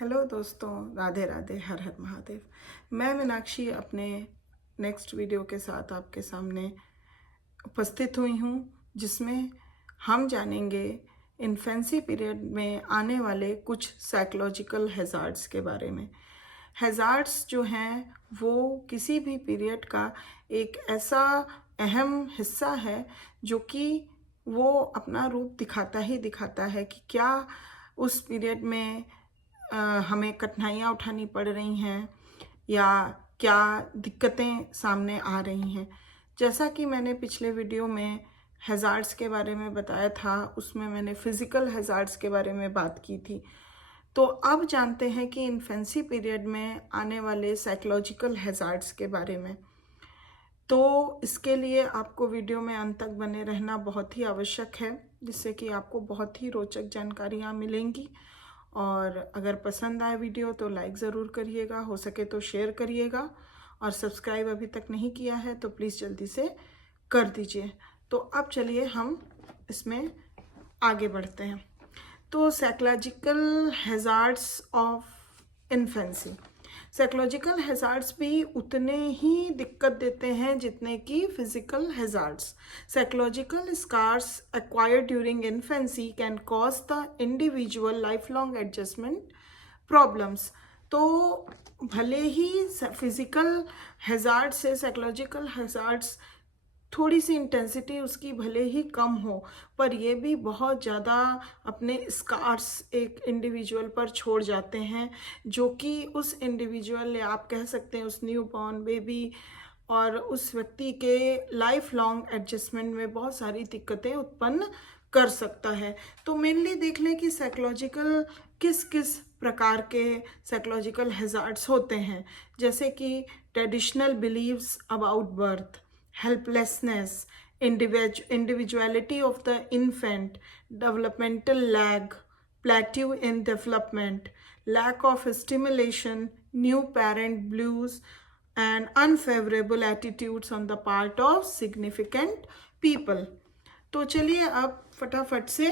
Hello दोस्तों, राधे राधे, हर हर महादेव। मैं मीनाक्षी अपने नेक्स्ट वीडियो के साथ आपके सामने उपस्थित हुई हूँ, जिसमें हम जानेंगे इन्फेंसी पीरियड में आने वाले कुछ साइकोलॉजिकल हैज़ार्ड्स के बारे में। हैज़ार्ड्स जो हैं वो किसी भी पीरियड का एक ऐसा अहम हिस्सा है जो कि वो अपना रूप दिखाता ही दिखाता है कि क्या उस पीरियड में हमें कठिनाइयाँ उठानी पड़ रही हैं या क्या दिक्कतें सामने आ रही हैं। जैसा कि मैंने पिछले वीडियो में हैज़ार्ड्स के बारे में बताया था, उसमें मैंने फिज़िकल हैज़ार्ड्स के बारे में बात की थी। तो अब जानते हैं कि इन्फेंसी पीरियड में आने वाले साइकोलॉजिकल हैज़ार्ड्स के बारे में। तो इसके लिए आपको वीडियो में अंत तक बने रहना बहुत ही आवश्यक है, जिससे कि आपको बहुत ही रोचक जानकारियाँ मिलेंगी। और अगर पसंद आए वीडियो तो लाइक ज़रूर करिएगा, हो सके तो शेयर करिएगा, और सब्सक्राइब अभी तक नहीं किया है तो प्लीज़ जल्दी से कर दीजिए। तो अब चलिए हम इसमें आगे बढ़ते हैं। तो psychological hazards of infancy. Psychological hazards भी उतने ही दिक्कत देते हैं जितने कि physical hazards. Psychological scars acquired during infancy can cause the individual lifelong adjustment problems। तो भले ही फिजिकल हैज़ार्ड से साइकोलॉजिकल हैज़ार्ड्स थोड़ी सी इंटेंसिटी उसकी भले ही कम हो, पर ये भी बहुत ज़्यादा अपने स्कार्स एक इंडिविजुअल पर छोड़ जाते हैं, जो कि उस इंडिविजुअल या आप कह सकते हैं उस न्यू बॉर्न बेबी और उस व्यक्ति के लाइफ लॉन्ग एडजस्टमेंट में बहुत सारी दिक्कतें उत्पन्न कर सकता है। तो मेनली देख लें कि साइकोलॉजिकल किस किस प्रकार के साइकोलॉजिकल हैज़ार्ड्स होते हैं, जैसे कि traditional beliefs about birth, helplessness, individuality of the infant, developmental lag, plateau in development, lack of stimulation, new parent blues, and unfavorable attitudes on the part of significant people। तो चलिए अब फटाफट से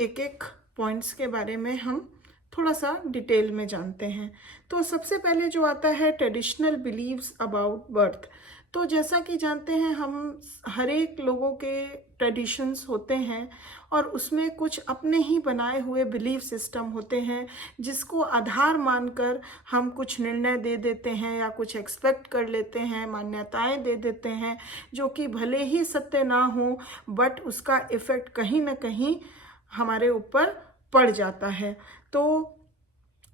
एक एक पॉइंट्स के बारे में हम थोड़ा सा डिटेल में जानते हैं। तो सबसे पहले जो आता है ट्रेडिशनल बिलीव्स अबाउट बर्थ। तो जैसा कि जानते हैं हम हर एक लोगों के ट्रेडिशंस होते हैं और उसमें कुछ अपने ही बनाए हुए बिलीफ सिस्टम होते हैं, जिसको आधार मानकर हम कुछ निर्णय दे देते हैं या कुछ एक्सपेक्ट कर लेते हैं, मान्यताएं दे देते हैं, जो कि भले ही सत्य ना हो बट उसका इफ़ेक्ट कहीं ना कहीं हमारे ऊपर पड़ जाता है। तो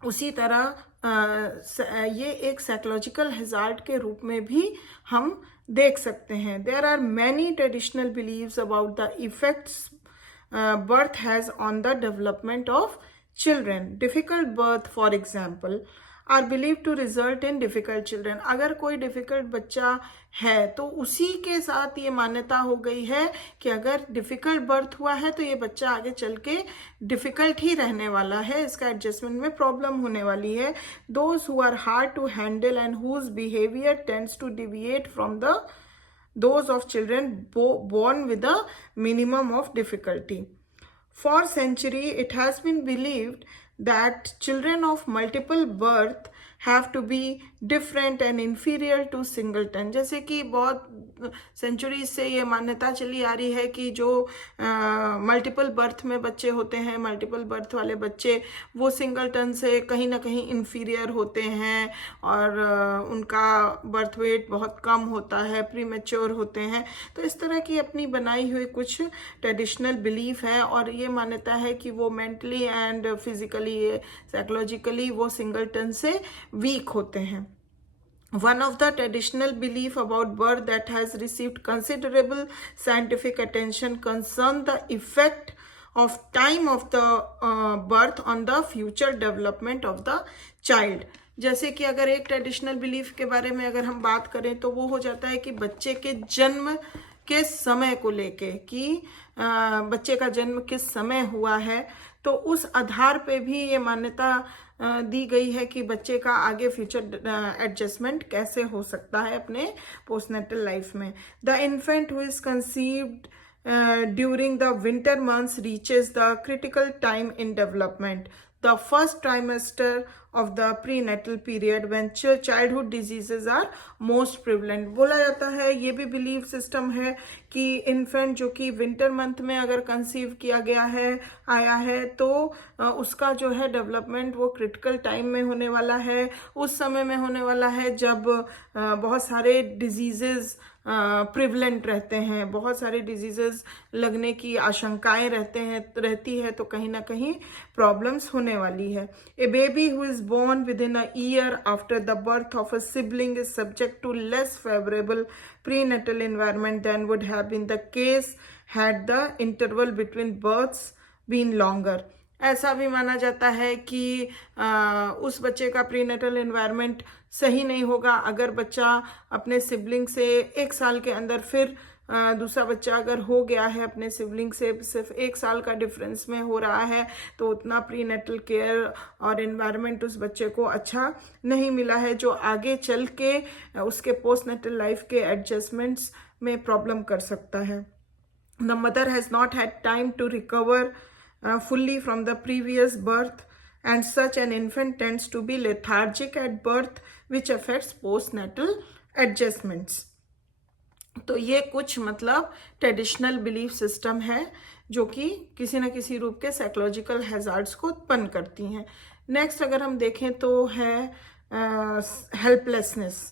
उसी तरह ये एक साइकोलॉजिकल हैज़ार्ड के रूप में भी हम देख सकते हैं। There are many traditional beliefs about the effects birth has on the development of children। difficult birth for example are believed to result in difficult children। अगर कोई डिफ़िकल्ट बच्चा है तो उसी के साथ ये मान्यता हो गई है कि अगर डिफ़िकल्ट बर्थ हुआ है तो ये बच्चा आगे चल के डिफ़िकल्ट ही रहने वाला है, इसका एडजस्टमेंट में प्रॉब्लम होने वाली है। Those who are hard to handle and whose behaviour tends to deviate from the those of children born with a minimum of difficulty। For century it has been believed that children of multiple birth have to be different and inferior to singleton। जैसे कि बहुत century से ये मान्यता चली आ रही है कि जो मल्टीपल बर्थ में बच्चे होते हैं, मल्टीपल बर्थ वाले बच्चे, वो सिंगलटन से कहीं ना कहीं इन्फीरियर होते हैं और उनका बर्थ वेट बहुत कम होता है, प्रीमेच्योर होते हैं। तो इस तरह की अपनी बनाई हुई कुछ ट्रेडिशनल बिलीफ है और ये मान्यता है कि वो मेंटली एंड फिजिकली साइकोलॉजिकली वो सिंगलटन से वीक होते हैं। One of the traditional belief about birth that has received considerable scientific attention concern the effect of time of the birth on the future development of the child। जैसे कि अगर एक traditional belief के बारे में अगर हम बात करें तो वो हो जाता है कि बच्चे के जन्म के समय को लेके कि बच्चे का जन्म किस समय हुआ है, तो उस आधार पे भी ये मान्यता दी गई है कि बच्चे का आगे फ्यूचर एडजस्टमेंट कैसे हो सकता है अपने पोस्टनेटल लाइफ में। The infant who is conceived during the winter months reaches the critical time in development। the first trimester of the prenatal period when childhood diseases are most prevalent. बोला जाता है, ये भी बिलीव सिस्टम है कि infant जो कि winter month में अगर कंसीव किया गया है, आया है, तो उसका जो है डेवलपमेंट वो क्रिटिकल टाइम में होने वाला है, उस समय में होने वाला है जब बहुत सारे डिजीजेस प्रिवलेंट रहते हैं, बहुत सारे डिजीजेस लगने की आशंकाएं रहती है, तो कहीं ना कहीं प्रॉब्लम्स होने वाली है. A baby who is born within a year after the birth of a sibling is subject to less favorable prenatal environment than would have been the case had the interval between births been longer. ऐसा भी माना जाता है कि उस बच्चे का prenatal environment सही नहीं होगा अगर बच्चा अपने सिबलिंग से 1 साल के अंदर फिर दूसरा बच्चा अगर हो गया है अपने सिबलिंग से सिर्फ 1 साल का डिफरेंस में हो रहा है, तो उतना प्रीनेटल केयर और एनवायरनमेंट उस बच्चे को अच्छा नहीं मिला है, जो आगे चल के उसके पोस्टनेटल लाइफ के एडजस्टमेंट्स में प्रॉब्लम कर सकता है. The mother has not had time to recover fully from the previous birth, and such an infant tends to be lethargic at birth, which affects postnatal adjustments. तो ये कुछ मतलब traditional belief system है जो कि किसी न किसी रूप के साइकोलॉजिकल हैजार्ड्स को उत्पन्न करती हैं. नेक्स्ट अगर हम देखें तो है helplessness.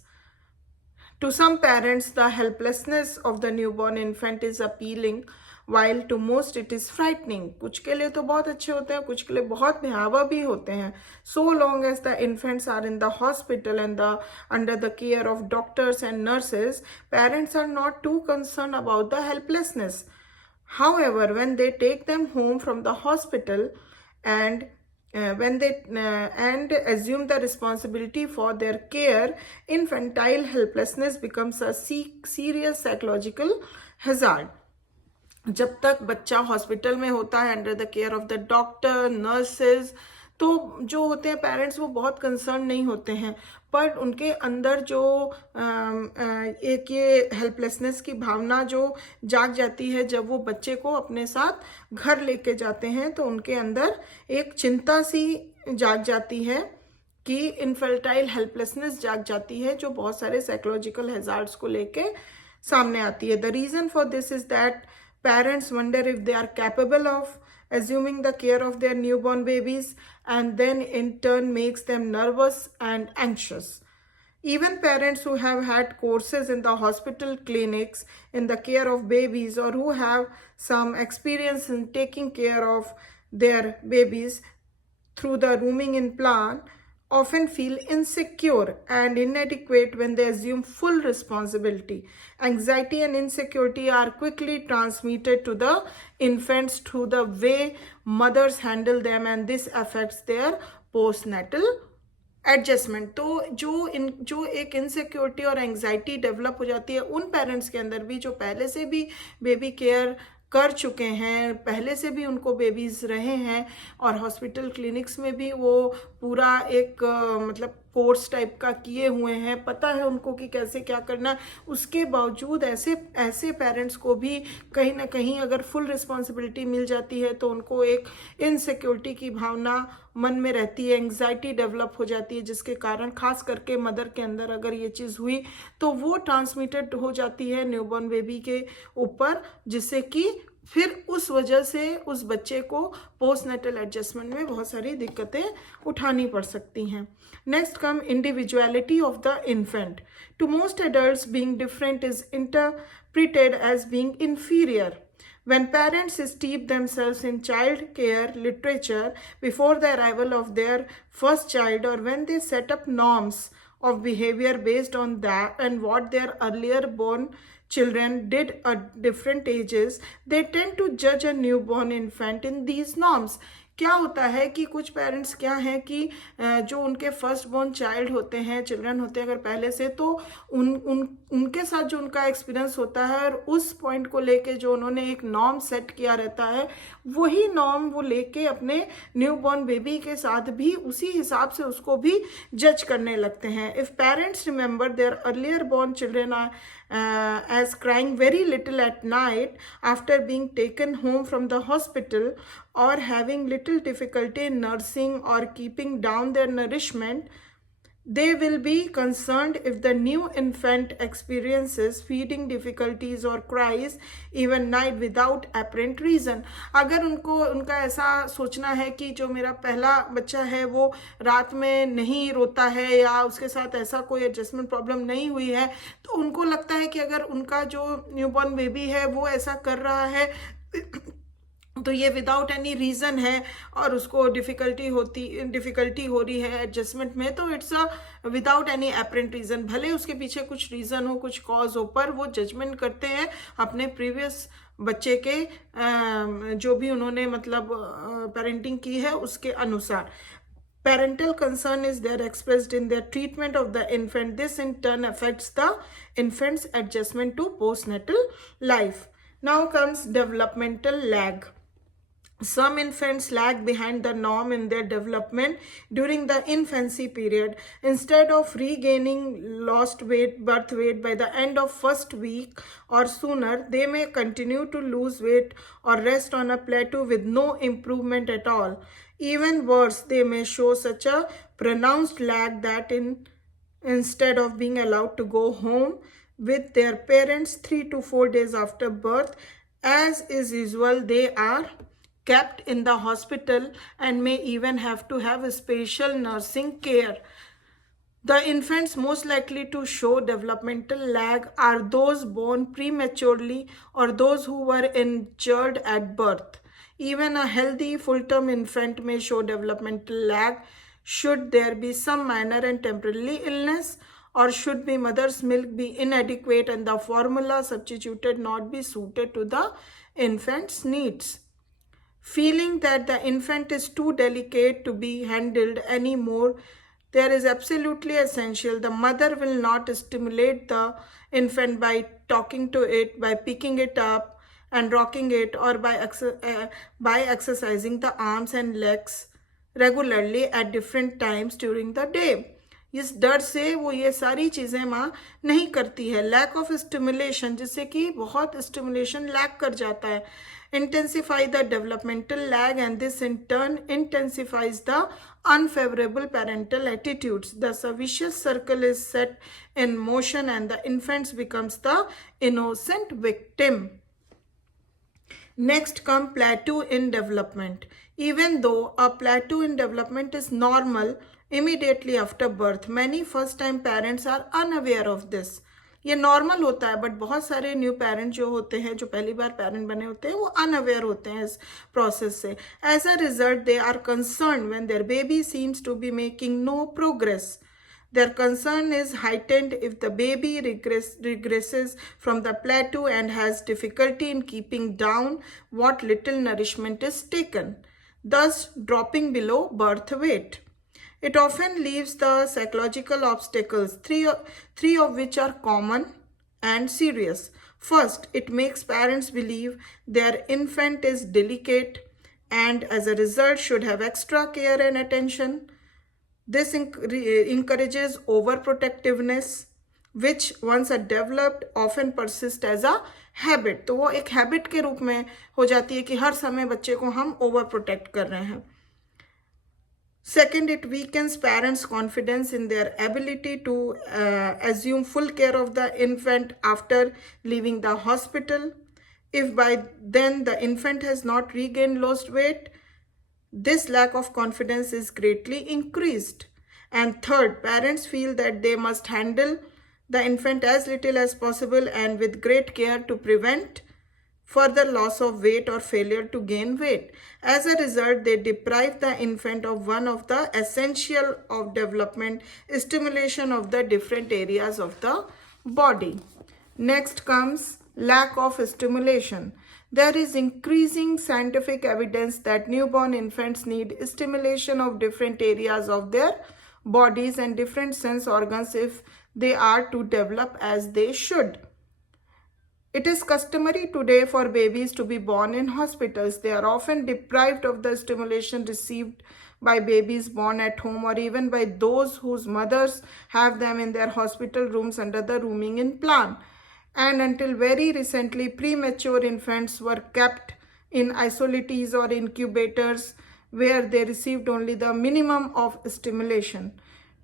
To some parents, the helplessness of the newborn infant is appealing, while to most it is frightening. कुछ के लिए तो बहुत अच्छे होते हैं, कुछ के लिए बहुत भयावह भी होते हैं. So long as the infants are in the hospital and under the care of doctors and nurses, parents are not too concerned about the helplessness. However, when they take them home from the hospital and and assume the responsibility for their care, infantile helplessness becomes a serious psychological hazard. जब तक बच्चा hospital में होता है under the care of the doctor, nurses, तो जो होते हैं पेरेंट्स वो बहुत कंसर्न नहीं होते हैं, पर उनके अंदर जो एक ये हेल्पलेसनेस की भावना जो जाग जाती है जब वो बच्चे को अपने साथ घर लेके जाते हैं, तो उनके अंदर एक चिंता सी जाग जाती है कि इनफर्टाइल हेल्पलेसनेस जाग जाती है, जो बहुत सारे साइकोलॉजिकल हैजार्ड्स को लेके सामने आती है. The reason for this is that parents wonder if they are capable of assuming the care of their newborn babies, and then in turn makes them nervous and anxious. Even parents who have had courses in the hospital clinics in the care of babies, or who have some experience in taking care of their babies through the rooming in plan, often feel insecure and inadequate when they assume full responsibility. Anxiety and insecurity are quickly transmitted to the infants through the way mothers handle them, and this affects their postnatal adjustment. तो जो एक insecurity और anxiety develop हो जाती है उन parents के अंदर भी जो पहले से भी बेबी केयर कर चुके हैं, पहले से भी उनको बेबीज रहे हैं और हॉस्पिटल क्लिनिक्स में भी वो पूरा एक मतलब कोर्स टाइप का किए हुए हैं, पता है उनको कि कैसे क्या करना. उसके बावजूद ऐसे पेरेंट्स को भी कहीं ना कहीं अगर फुल रिस्पॉन्सिबिलिटी मिल जाती है तो उनको एक इनसिक्योरिटी की भावना मन में रहती है, एंग्जाइटी डेवलप हो जाती है, जिसके कारण खास करके मदर के अंदर अगर ये चीज़ हुई तो वो ट्रांसमिटेड हो जाती है न्यूबॉर्न बेबी के ऊपर, जिससे कि फिर उस वजह से उस बच्चे को पोस्टनेटल एडजस्टमेंट में बहुत सारी दिक्कतें उठानी पड़ सकती हैं. Next comes individuality of the infant. To most adults being different is interpreted as being inferior. When parents steep themselves in child care literature before the arrival of their first child, or when they set up norms of behavior based on that and what their earlier born children did at different ages, they tend to judge a newborn infant in these norms. क्या होता है कि कुछ parents क्या हैं कि जो उनके फर्स्ट बोर्न चाइल्ड होते हैं, चिल्ड्रन होते हैं अगर पहले से, तो उनके साथ जो उनका एक्सपीरियंस होता है और उस पॉइंट को लेके जो उन्होंने एक नॉर्म सेट किया रहता है, वही नॉर्म वो लेके अपने न्यू बॉर्न बेबी के साथ भी उसी हिसाब से उसको भी जज करने लगते हैं. If parents remember their earlier born children as crying very little at night after being taken home from the hospital, or having little difficulty in nursing or keeping down their nourishment, they will be concerned if the new infant experiences feeding difficulties or cries even night without apparent reason. अगर उनका ऐसा सोचना है कि जो मेरा पहला बच्चा है वो रात में नहीं रोता है या उसके साथ ऐसा कोई एडजस्टमेंट प्रॉब्लम नहीं हुई है, तो उनको लगता है कि अगर उनका जो न्यूबॉर्न बेबी है वो ऐसा कर रहा है तो ये विदाउट एनी रीज़न है और उसको डिफ़िकल्टी हो रही है एडजस्टमेंट में, तो it's a without any apparent reason. भले उसके पीछे कुछ रीज़न हो, कुछ कॉज हो, पर वो जजमेंट करते हैं अपने प्रीवियस बच्चे के जो भी उन्होंने मतलब पेरेंटिंग की है उसके अनुसार। Parental concern is there expressed in their treatment of the infant. This in turn affects the infant's adjustment to postnatal life. Now comes developmental lag. Some infants lag behind the norm in their development during the infancy period. Instead of regaining lost birth weight by the end of first week or sooner, they may continue to lose weight or rest on a plateau with no improvement at all. Even worse, they may show such a pronounced lag that instead of being allowed to go home with their parents 3 to 4 days after birth, as is usual, they are kept in the hospital and may even have to have special nursing care. The infants most likely to show developmental lag are those born prematurely or those who were injured at birth. Even a healthy full-term infant may show developmental lag should there be some minor and temporary illness, or should be mother's milk be inadequate and the formula substituted not be suited to the infant's needs. Feeling that the infant is too delicate to be handled anymore, there is absolutely essential the mother will not stimulate the infant by talking to it, by picking it up and rocking it, or by exercising the arms and legs regularly at different times during the day. इस डर से वो ये सारी चीज़ें माँ नहीं करती है। लैक ऑफ स्टिमुलेशन, जिससे कि बहुत स्टिमुलेशन लैक कर जाता है, intensify the developmental lag, and this in turn intensifies the unfavorable parental attitudes. Thus a vicious circle is set in motion and the infant becomes the innocent victim. Next come plateau in development. Even though a plateau in development is normal immediately after birth, many first time parents are unaware of this. ये normal होता है, but बहुत सारे new parent जो होते हैं, जो पहली बार पेरेंट बने होते हैं, वो अनअवेयर होते हैं इस प्रोसेस से. As a result they are concern when there baby seems to be making no progress. Their concern is heightened if the baby regresses from the plateau and has difficulty in keeping down what little nourishment is taken, thus dropping below birth weight. It often leaves the psychological obstacles, three of which are common and serious. First, it makes parents believe their infant is delicate and as a result should have extra care and attention. This encourages overprotectiveness, which once developed often persists as a habit. तो वो एक habit के रूप में हो जाती है कि हर समय बच्चे को हम over protect कर रहे हैं. Second, it weakens parents' confidence in their ability to assume full care of the infant after leaving the hospital. If by then the infant has not regained lost weight, this lack of confidence is greatly increased. And third, parents feel that they must handle the infant as little as possible and with great care to prevent further loss of weight or failure to gain weight. As a result, they deprive the infant of one of the essential of development, stimulation of the different areas of the body. Next comes lack of stimulation. There is increasing scientific evidence that newborn infants need stimulation of different areas of their bodies and different sense organs if they are to develop as they should. It is customary today for babies to be born in hospitals. They are often deprived of the stimulation received by babies born at home or even by those whose mothers have them in their hospital rooms under the rooming in plan. and until very recently, premature infants were kept in isolates or incubators where they received only the minimum of stimulation.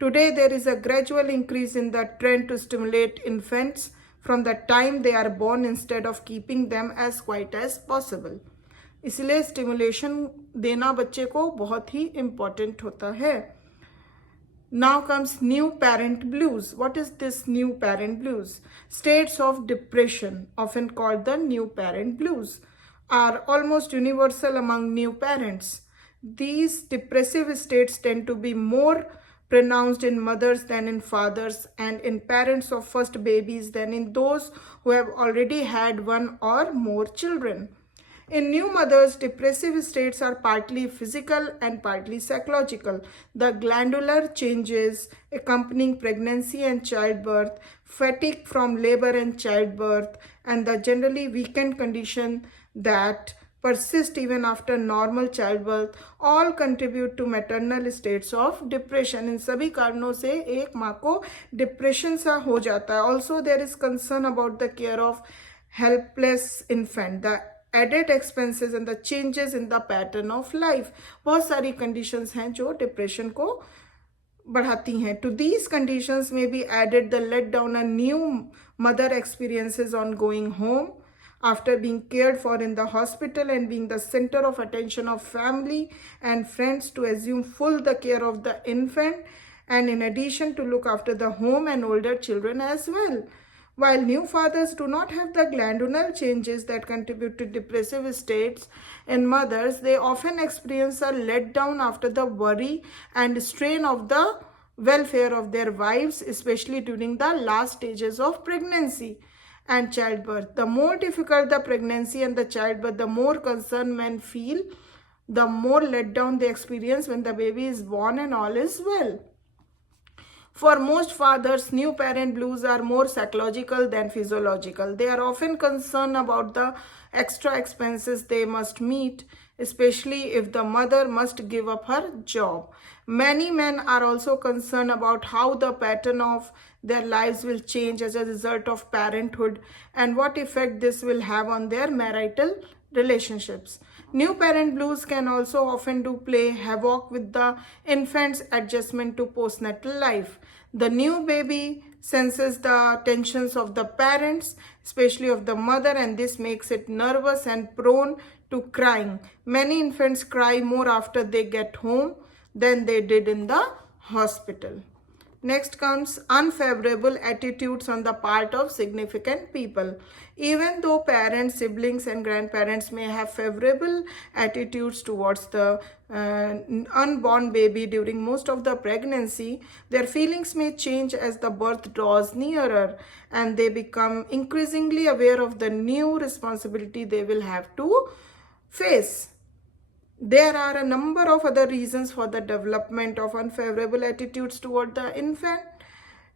Today, there is a gradual increase in the trend to stimulate infants from the time they are born instead of keeping them as quiet as possible. इसलिए stimulation देना बच्चे को बहुत ही important होता है. Now comes new parent blues. What is this new parent blues? States of depression, often called the new parent blues, are almost universal among new parents. These depressive states tend to be more pronounced in mothers than in fathers, and in parents of first babies than in those who have already had one or more children. In new mothers, depressive states are partly physical and partly psychological. The glandular changes accompanying pregnancy and childbirth, fatigue from labor and childbirth, and the generally weakened condition that persist even after normal childbirth all contribute to maternal states of depression. इन सभी कारणों से एक माँ को depression सा हो जाता है. Also, there is concern about the care of helpless infant. The added expenses and the changes in the pattern of life. बहुत सारी conditions हैं जो depression को बढ़ाती हैं. To these conditions may be added the letdown a new mother experiences on going home after being cared for in the hospital and being the center of attention of family and friends to assume full the care of the infant, and in addition to look after the home and older children as well. While new fathers do not have the glandular changes that contribute to depressive states in mothers, they often experience a letdown after the worry and strain of the welfare of their wives, especially during the last stages of pregnancy and childbirth. The more difficult the pregnancy and the childbirth, the more concern men feel, the more letdown they experience when the baby is born and all is well. For most fathers, new parent blues are more psychological than physiological. They are often concerned about the extra expenses they must meet, especially if the mother must give up her job. Many men are also concerned about how the pattern of their lives will change as a result of parenthood and what effect this will have on their marital relationships. New parent blues can also often play havoc with the infant's adjustment to postnatal life. The new baby senses the tensions of the parents, especially of the mother, and this makes it nervous and prone to crying. Many infants cry more after they get home than they did in the hospital. Next comes unfavorable attitudes on the part of significant people. Even though parents, siblings, and grandparents may have favorable attitudes towards the unborn baby during most of the pregnancy, their feelings may change as the birth draws nearer and they become increasingly aware of the new responsibility they will have to face. There are a number of other reasons for the development of unfavorable attitudes toward the infant.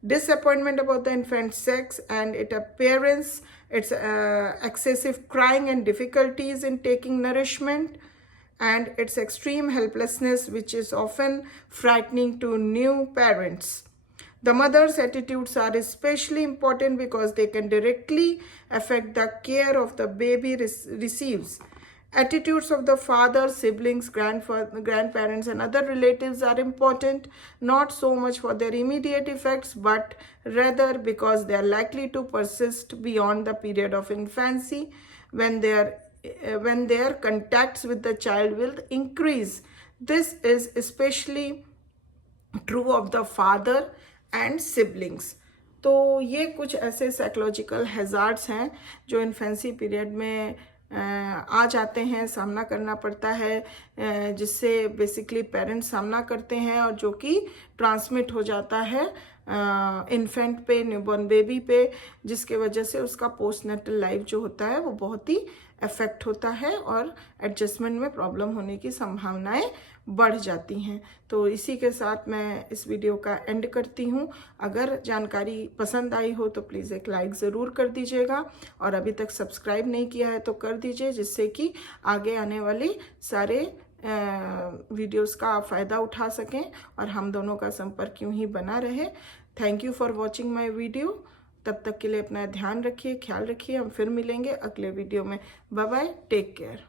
Disappointment about the infant's sex and its appearance, its excessive crying and difficulties in taking nourishment, and its extreme helplessness, which is often frightening to new parents. The mother's attitudes are especially important because they can directly affect the care of the baby receives. Attitudes of the father, siblings, grandparents, and other relatives are important, not so much for their immediate effects, but rather because they are likely to persist beyond the period of infancy when their contacts with the child will increase. This is especially true of the father and siblings. तो ये कुछ ऐसे psychological hazards हैं जो infancy period में आ जाते हैं, सामना करना पड़ता है, जिससे बेसिकली पेरेंट्स सामना करते हैं और जो कि ट्रांसमिट हो जाता है इन्फेंट पे, न्यूबॉर्न बेबी पे, जिसके वजह से उसका पोस्टनेटल लाइफ जो होता है वो बहुत ही अफेक्ट होता है और एडजस्टमेंट में प्रॉब्लम होने की संभावनाएं बढ़ जाती हैं. तो इसी के साथ मैं इस वीडियो का एंड करती हूँ. अगर जानकारी पसंद आई हो तो प्लीज़ एक लाइक ज़रूर कर दीजिएगा और अभी तक सब्सक्राइब नहीं किया है तो कर दीजिए, जिससे कि आगे आने वाली सारे वीडियोस का आप फ़ायदा उठा सकें और हम दोनों का संपर्क यूं ही बना रहे. Thank you for watching my video. तब तक के लिए अपना ध्यान रखिए, ख्याल रखिए। हम फिर मिलेंगे अगले वीडियो में। Bye bye, take care.